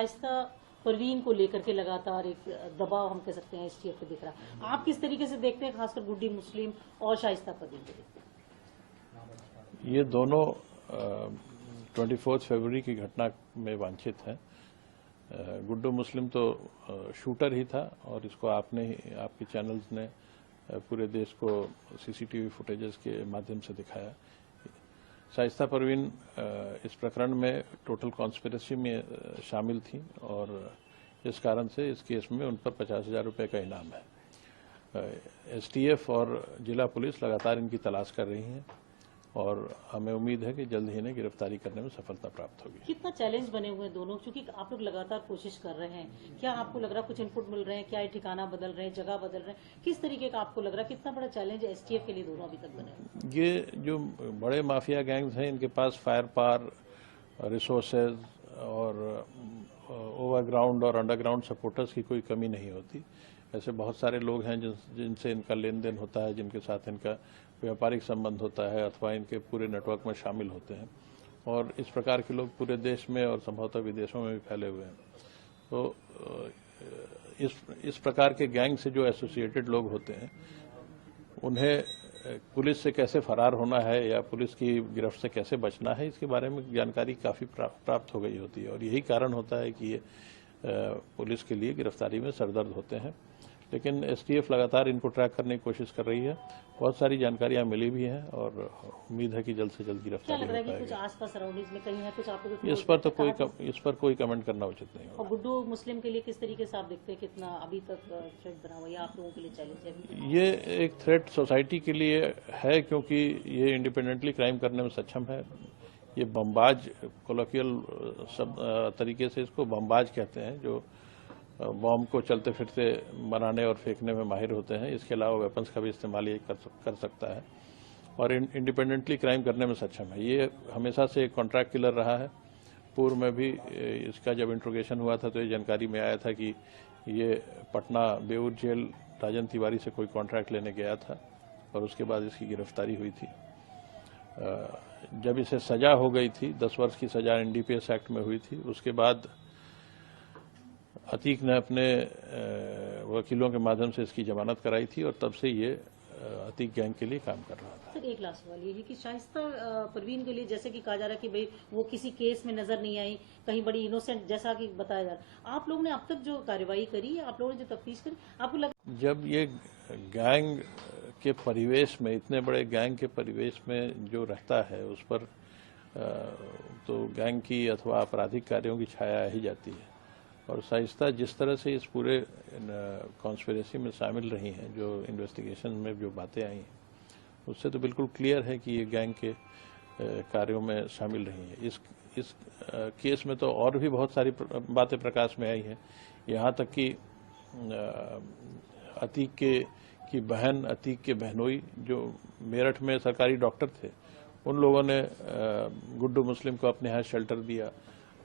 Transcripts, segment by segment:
शाइस्ता परवीन को लेकर के लगातार एक दबाव हम कह सकते हैं एसटीएफ पे दिख रहा। आप किस तरीके से देखते हैं, खासकर गुड्डी मुस्लिम और शाइस्ता परवीन को देखते हैं? ये दोनों 24 फरवरी की घटना में वांछित हैं। गुड्डू मुस्लिम तो शूटर ही था और इसको आपके चैनल्स ने पूरे देश को सीसीटीवी फुटेजेस के माध्यम से दिखाया। शाइस्ता परवीन इस प्रकरण में टोटल कॉन्स्पिरेसी में शामिल थी और इस कारण से इस केस में उन पर 50,000 रुपये का इनाम है। एसटीएफ और जिला पुलिस लगातार इनकी तलाश कर रही हैं और हमें उम्मीद है कि जल्द ही इन्हें गिरफ्तारी करने में सफलता प्राप्त होगी। कितना चैलेंज बने हुए हैं दोनों, क्योंकि आप लोग लगातार कोशिश कर रहे हैं, क्या आपको लग रहा है कुछ इनपुट मिल रहे हैं, क्या ये ठिकाना बदल रहे हैं, जगह बदल रहे हैं, किस तरीके का आपको लग रहा है, कितना बड़ा चैलेंज है एसटीएफ के लिए दोनों अभी तक बने? ये जो बड़े माफिया गैंग्स हैं, इनके पास फायर पावर, रिसोर्सेज और ओवरग्राउंड और अंडरग्राउंड सपोर्टर्स की कोई कमी नहीं होती। ऐसे बहुत सारे लोग हैं जिनसे इनका लेन देन होता है, जिनके साथ इनका व्यापारिक संबंध होता है अथवा इनके पूरे नेटवर्क में शामिल होते हैं और इस प्रकार के लोग पूरे देश में और संभवतः विदेशों में भी फैले हुए हैं। तो इस प्रकार के गैंग से जो एसोसिएटेड लोग होते हैं उन्हें पुलिस से कैसे फरार होना है या पुलिस की गिरफ्त से कैसे बचना है, इसके बारे में जानकारी काफ़ी प्राप्त हो गई होती है और यही कारण होता है कि ये पुलिस के लिए गिरफ्तारी में सरदर्द होते हैं। लेकिन एसटीएफ लगातार इनको ट्रैक करने की कोशिश कर रही है। बहुत सारी जानकारियां मिली भी हैं और उम्मीद है कि जल्द से जल्द गिरफ्तारी हो पाएगी। कुछ आसपास सराउंडिंग्स में कहीं है कुछ आपको इस पर कोई कमेंट करना उचित नहीं होगा। और गुड्डू मुस्लिम के लिए किस तरीके से आप देखते हैं, कितना अभी तक थ्रेट बना हुआ है, आप लोगों के लिए चैलेंज है? ये एक थ्रेट सोसाइटी के लिए है क्योंकि ये इंडिपेंडेंटली क्राइम करने में सक्षम है। ये बमबाज, कोलोकियल तरीके से इसको बमबाज कहते हैं, जो बॉम्ब को चलते फिरते बनाने और फेंकने में माहिर होते हैं। इसके अलावा वेपन्स का भी इस्तेमाल ये कर सकता है और इंडिपेंडेंटली क्राइम करने में सक्षम है। ये हमेशा से एक कॉन्ट्रैक्ट किलर रहा है। पूर्व में भी इसका जब इंट्रोगेशन हुआ था तो ये जानकारी में आया था कि ये पटना बेऊर जेल राजन तिवारी से कोई कॉन्ट्रैक्ट लेने गया था और उसके बाद इसकी गिरफ्तारी हुई थी। जब इसे सजा हो गई थी, 10 वर्ष की सजा एनडीपीएस एक्ट में हुई थी, उसके बाद अतीक ने अपने वकीलों के माध्यम से इसकी जमानत कराई थी और तब से ये अतीक गैंग के लिए काम कर रहा था। सर, एक लास्ट सवाल ये है कि शाइस्ता परवीन के लिए जैसे कि कहा जा रहा है कि भाई वो किसी केस में नजर नहीं आई, कहीं बड़ी इनोसेंट जैसा कि बताया जा रहा है, आप लोगों ने अब तक जो कार्रवाई करी, आप लोगों ने जो तफ्तीश करी, आपको लगा जब ये गैंग के परिवेश में, इतने बड़े गैंग के परिवेश में जो रहता है उस पर तो गैंग की अथवा आपराधिक कार्यों की छाया आ ही जाती है और शाइस्ता जिस तरह से इस पूरे कॉन्स्पिरेसी में शामिल रही हैं, जो इन्वेस्टिगेशन में जो बातें आई हैं उससे तो बिल्कुल क्लियर है कि ये गैंग के कार्यों में शामिल रही हैं। इस केस में तो और भी बहुत सारी बातें प्रकाश में आई हैं। यहाँ तक कि अतीक की बहन, अतीक के बहनोई जो मेरठ में सरकारी डॉक्टर थे, उन लोगों ने गुड्डू मुस्लिम को अपने यहाँ शेल्टर दिया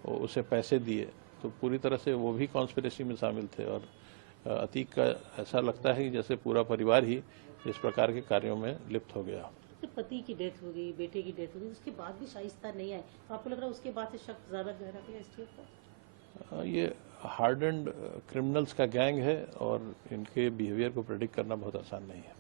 और उसे पैसे दिए, तो पूरी तरह से वो भी कॉन्स्पिरेसी में शामिल थे और अतीक का ऐसा लगता है कि जैसे पूरा परिवार ही इस प्रकार के कार्यों में लिप्त हो गया। पति की डेथ हो गई, बेटे की डेथ हो गई, उसके बाद भी शाइस्ता नहीं आए, तो आपको लग रहा है उसके बाद से शक ज्यादा गहरा गया एसटीएफ का? ये हार्डन्ड क्रिमिनल्स का गैंग है और इनके बिहेवियर को प्रेडिक्ट करना बहुत आसान नहीं है।